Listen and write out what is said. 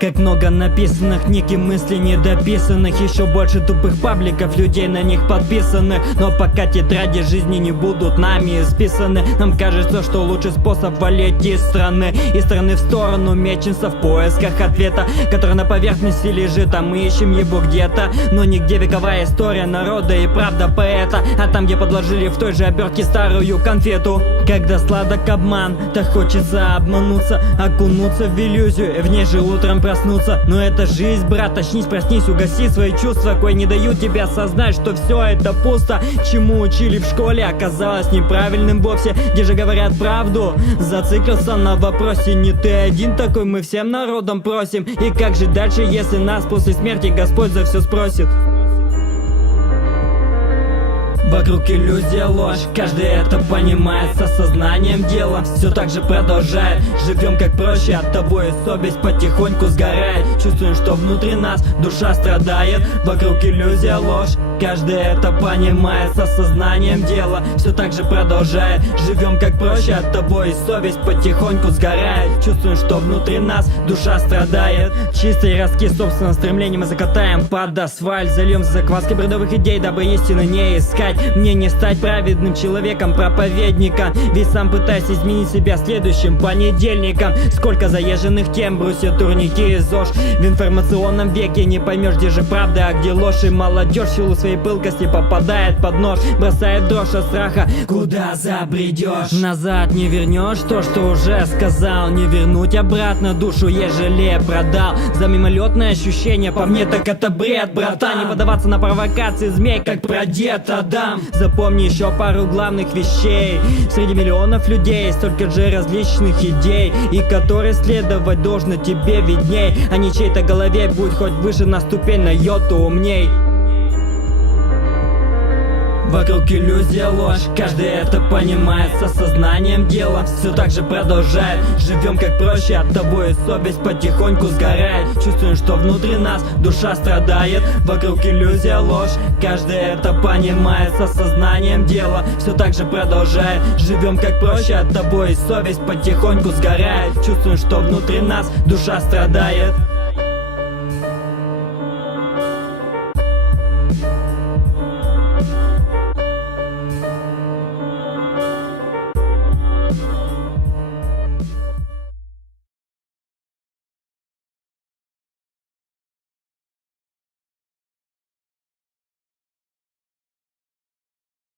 Как много написанных книг и мыслей недописанных, еще больше тупых пабликов, людей на них подписанных. Но пока тетради жизни не будут нами исписаны, нам кажется, что лучший способ валить из страны в сторону мечемся в поисках ответа, который на поверхности лежит, а мы ищем его где-то. Но нигде вековая история народа и правда поэта, а там, где подложили в той же обертке старую конфету. Когда сладок обман, так хочется обмануться, окунуться в иллюзию и в ней же утром проснуться. Но это жизнь, брат, очнись, проснись, угаси свои чувства, кое не дают тебе осознать, что все это пусто. Чему учили в школе, оказалось неправильным вовсе. Где же говорят правду? Зациклился на вопросе, не ты один такой, мы всем народом просим. И как же дальше, если нас после смерти Господь за все спросит? Вокруг иллюзия, ложь, каждый это понимает, с осознанием дела все так же продолжает. Живем как проще, от того и совесть потихоньку сгорает. Чувствуем, что внутри нас душа страдает. Вокруг иллюзия, ложь, каждый это понимает, с осознанием дела все так же продолжает. Живем как проще, от того и совесть потихоньку сгорает. Чувствуем, что внутри нас душа страдает. Чистые ростки собственного стремления мы закатаем под асфальт, зальем закваской бредовых идей, дабы истины не искать. Мне не стать праведным человеком, проповедником, ведь сам пытаюсь изменить себя следующим понедельником. Сколько заезженных тем, брусья, турники и ЗОЖ. В информационном веке не поймешь, где же правда, а где ложь. И молодежь в силу своей пылкости попадает под нож, бросает дрожь от страха. Куда забредешь? Назад не вернешь то, что уже сказал. Не вернуть обратно душу, ежели продал. За мимолетное ощущение, по мне так это бред, братан. Не поддаваться на провокации змей, как прадед Адам. Запомни еще пару главных вещей. Среди миллионов людей столько же различных идей, и которые следовать должно тебе видней, а не чьей-то голове, будь хоть выше на ступень, на йоту умней. Вокруг иллюзия, ложь, каждый это понимает, с осознанием дела все так же продолжает. Живем как проще, от того и совесть потихоньку сгорает. Чувствуем, что внутри нас душа страдает. Вокруг иллюзия, ложь, каждый это понимает, с осознанием дела все так же продолжает. Живем как проще, от того и совесть потихоньку сгорает. Чувствуем, что внутри нас душа страдает.